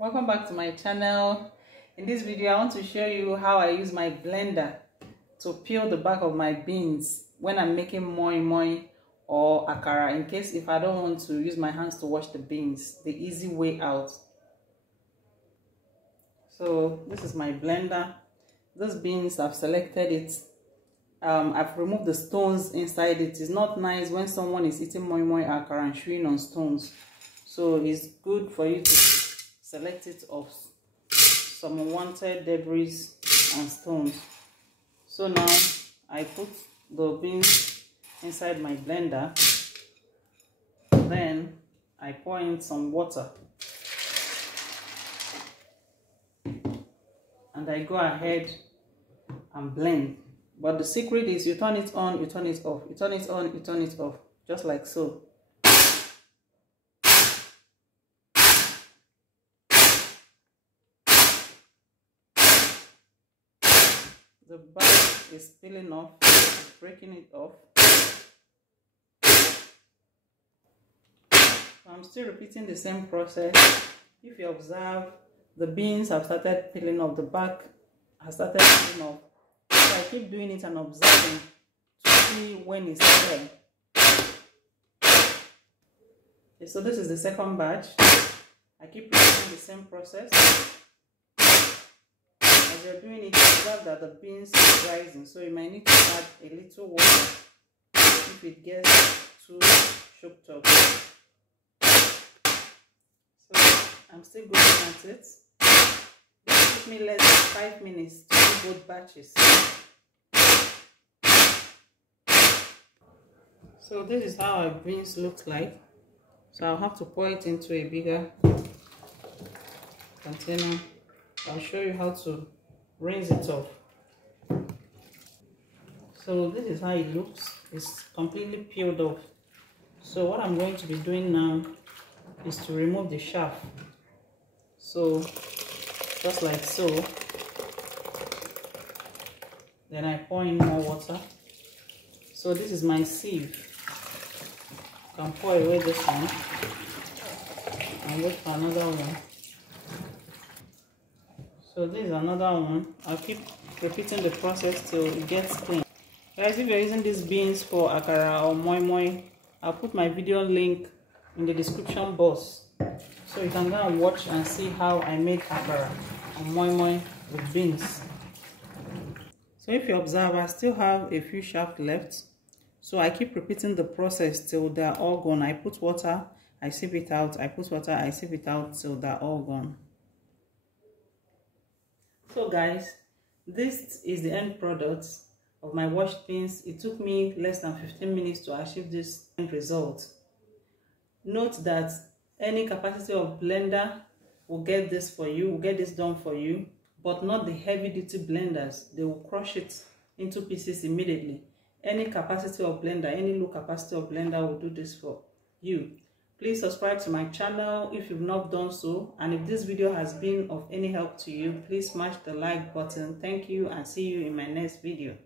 Welcome back to my channel. In this video I want to show you how I use my blender to peel the back of my beans when I'm making moi moi or akara, in case if I don't want to use my hands to wash the beans, the easy way out. So this is my blender. Those beans, I've selected it. I've removed the stones inside it. It's not nice when someone is eating moi moi akara and chewing on stones, so it's good for you to select it off some unwanted debris and stones. So now I put the beans inside my blender, then I pour in some water and I go ahead and blend. But the secret is you turn it on, you turn it off, you turn it on, you turn it off, just like so. The back is peeling off, breaking it off. So I'm still repeating the same process. If you observe, the beans have started peeling off, the back has started peeling off. So I keep doing it and observing to see when it's clear. Okay, so this is the second batch. I keep repeating the same process. As you're doing it, observe that the beans is rising, so you might need to add a little water if it gets too choked up. So I'm still going at it. It took me less than 5 minutes to do both batches. So this is how our beans looks like. So I'll have to pour it into a bigger container. I'll show you how to rinse it off. So this is how it looks. It's completely peeled off. So what I'm going to be doing now is to remove the shaft. So just like so. Then I pour in more water. So this is my sieve. You can pour away this one and wait for another one. So this is another one. I'll keep repeating the process till it gets clean. Guys, if you're using these beans for akara or moi moi, I'll put my video link in the description box, so you can go and watch and see how I made akara or moi moi with beans. So if you observe, I still have a few shafts left. So I keep repeating the process till they're all gone. I put water, I sieve it out, I put water, I sieve it out till they're all gone. So guys, this is the end product of my washed beans. It took me less than 15 minutes to achieve this end result. Note that any capacity of blender will get this for you, will get this done for you, but not the heavy duty blenders. They will crush it into pieces immediately. Any capacity of blender, any low capacity of blender will do this for you. Please subscribe to my channel if you've not done so, and if this video has been of any help to you, please smash the like button. Thank you and see you in my next video.